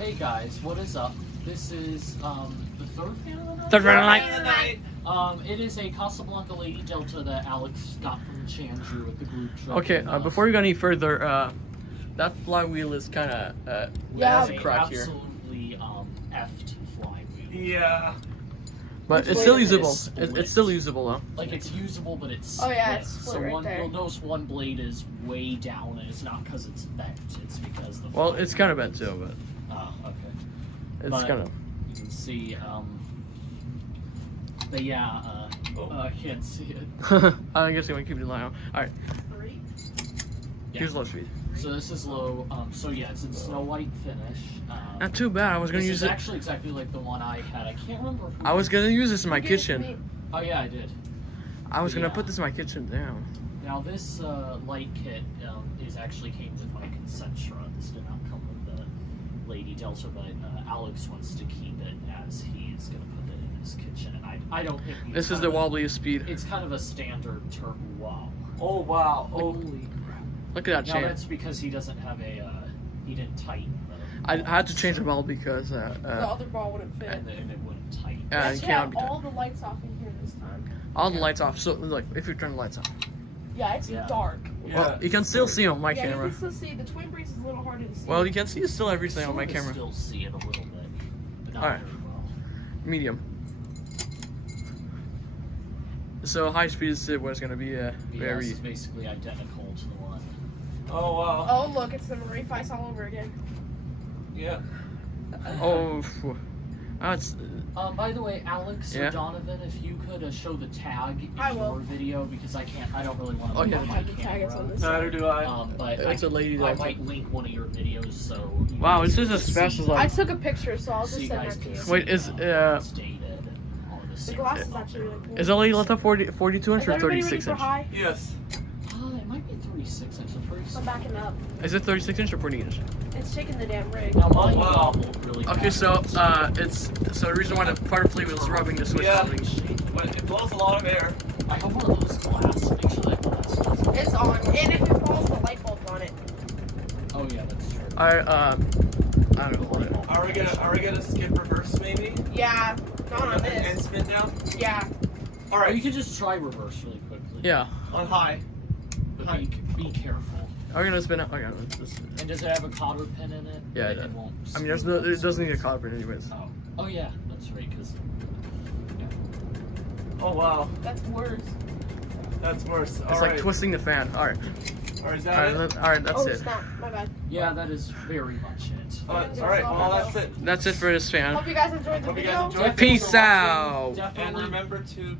Hey guys, what is up? This is the third fan of the night. Third fan of the night. It is a Casablanca Lady Delta that Alex got from Chandru with the group trip. Okay, before we go any further, that flywheel is kind of has a crack here. Absolutely effed flywheel. Yeah. But it's still usable. It's still usable though. Like it's usable, but it's Oh yeah, split. it's split So right there. you'll notice one blade is way down, and it's not because it's bent. It's because the. Well, it's kind of bent too, but Oh, okay. it's But kind of. You can see, but yeah, I can't see it. I guess I'm gonna keep it low. All right, Yeah. here's low speed. So this is low. So yeah, it's in Snow White finish. Not too bad. I was gonna This use is it. actually exactly like the one I had. I can't remember. Who I was gonna use this in my You gave it to kitchen. me. Oh yeah, I did. I was gonna Yeah. put this in my kitchen. Damn. Now this light kit is actually came with my Concentra. This did not come with the Lady Delta, but Alex wants to keep it as he's gonna put it in his kitchen, and I don't think it's This is kind the of wobbliest speed. It's kind of a standard turbo. Wow. Oh wow. Holy crap. Look at that Now chain. that's because he doesn't have a he didn't tighten the. I had to change the ball because The other ball wouldn't fit. and then it wouldn't tighten. it Actually, cannot be have all done. the lights off in here this time. All the lights off. So look, if you turn the lights off, Yeah, it's Yeah. dark. Yeah. well, you can still see on my Yeah, you camera. can still see. The twin breeze is a little harder to see. Well, you can see still everything on my Sort of camera. Still see it a little bit, but not Alright. very well. Medium. So high speed is what's gonna be Yeah, very. this is basically identical to the one. Oh wow. Oh look, it's the Marie Feist all over again. Yeah. Oh, phew. That's By the way, Alex Yeah? or Donovan, if you could show the tag in I will. your video, because I don't really want to Oh, look yeah. at I my have the tag, it's on camera. this Neither side. do I. But It's a Lady I Delta. might link one of your videos, so you Wow, guys this is can as fast see- as I like. took a picture, so I'll so just you send guys that to can you. see Wait, is, how it's dated and all of this. The same glass is stuff. actually really cool. Is a Lady Delta 42 inch Is or everybody 36 ready inch? for high? Yes. It might be 36 inch. I'm pretty I'm sure. backing up. Is it 36 inch or 40 inch? It's shaking the damn rig. Now mine Wow. wobbled really Okay, fast. so the reason why the part of flywheel is rubbing the switch. Yeah. Something. But it blows a lot of air. I have one of those glass. Make sure that glass doesn't. It's on, and if it falls, the light bulb's on it. Oh yeah, that's true. I don't know what. Are we gonna skip reverse maybe? Yeah, not on And this. spin down? Yeah. All Or you right. could just try reverse really quickly. Yeah. On high. But be careful. Are we gonna spin it? Okay, this. And does it have a cotter pin in it? Yeah, it It does. won't. I mean, it doesn't need a collar pin anyways. Oh yeah, that's right. Because Oh wow. That's worse. That's worse. It's like twisting the fan. All right. Or is All that right. it? All right. That's Oh, it. snap. My bad. yeah, that is very much it. All right. Well, that's it. That's it for this fan. Hope you guys enjoyed the Hope you video. guys enjoyed. Peace out. Definitely And remember to